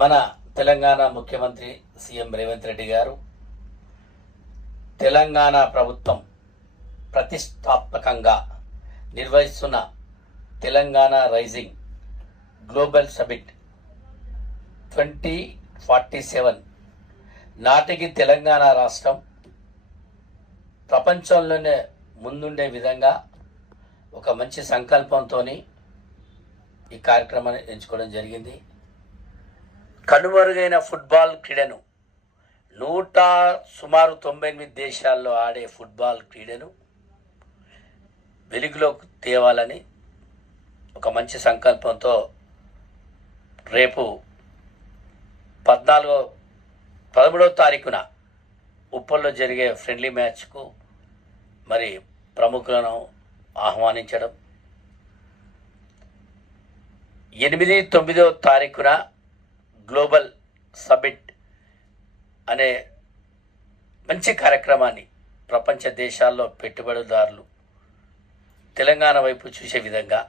మన తెలంగాణ ముఖ్యమంత్రి సీఎం రేవంత్ రెడ్డి గారు తెలంగాణ ప్రభుత్వం ప్రతిష్టాత్మకంగా నిర్వహిస్తున్న తెలంగాణ రైజింగ్ గ్లోబల్ సమిట్ 2047 నాటికి తెలంగాణ రాష్ట్రం ప్రపంచంలోనే ముందుండే విధంగా ఒక మంచి సంకల్పంతో ఈ కార్యక్రమాన్ని ఎంచుకోవడం జరిగింది. కనుమరుగైన ఫుట్బాల్ క్రీడను సుమారు 98 దేశాల్లో ఆడే ఫుట్బాల్ క్రీడను వెలుగులోకి తేవాలని ఒక మంచి సంకల్పంతో రేపు 13వ తారీఖున ఉప్పల్లో జరిగే ఫ్రెండ్లీ మ్యాచ్కు మరి ప్రముఖులను ఆహ్వానించడం, 8, 9వ తారీఖున గ్లోబల్ సమిట్ అనే మంచి కార్యక్రమాన్ని ప్రపంచ దేశాల్లో పెట్టుబడిదారులు తెలంగాణ వైపు చూసే విధంగా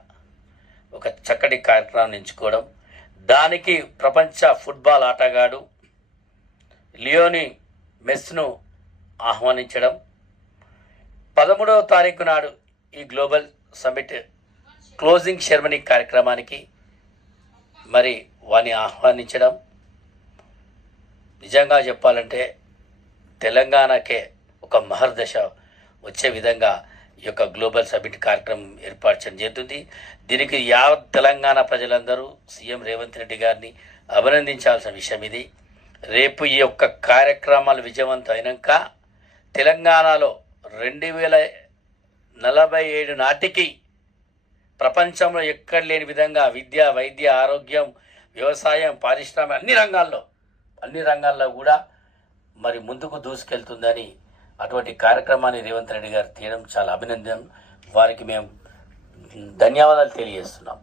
ఒక చక్కటి కార్యక్రమాన్ని ఎంచుకోవడం, దానికి ప్రపంచ ఫుట్బాల్ ఆటగాడు లియోని మెస్ను ఆహ్వానించడం, 13వ తారీఖు నాడు ఈ గ్లోబల్ సమిట్ క్లోజింగ్ సెరమనీ కార్యక్రమానికి మరి వారిని ఆహ్వానించడం నిజంగా చెప్పాలంటే తెలంగాణకే ఒక మహర్దశ వచ్చే విధంగా ఈ యొక్క గ్లోబల్ సమిట్ కార్యక్రమం ఏర్పాటు చేయడం జరుగుతుంది. దీనికి యావత్ తెలంగాణ ప్రజలందరూ సీఎం రేవంత్ రెడ్డి గారిని అభినందించాల్సిన విషయం ఇది. రేపు ఈ యొక్క కార్యక్రమాలు విజయవంతం అయినాక తెలంగాణలో 2047 నాటికి ప్రపంచంలో ఎక్కడ లేని విధంగా విద్య, వైద్య, ఆరోగ్యం, వ్యవసాయం, పారిశ్రామిక అన్ని రంగాల్లో కూడా మరి ముందుకు దూసుకెళ్తుందని అటువంటి కార్యక్రమాన్ని రేవంత్ రెడ్డి గారు తీయడం చాలా అభినందనం. వారికి మేము ధన్యవాదాలు తెలియజేస్తున్నాం.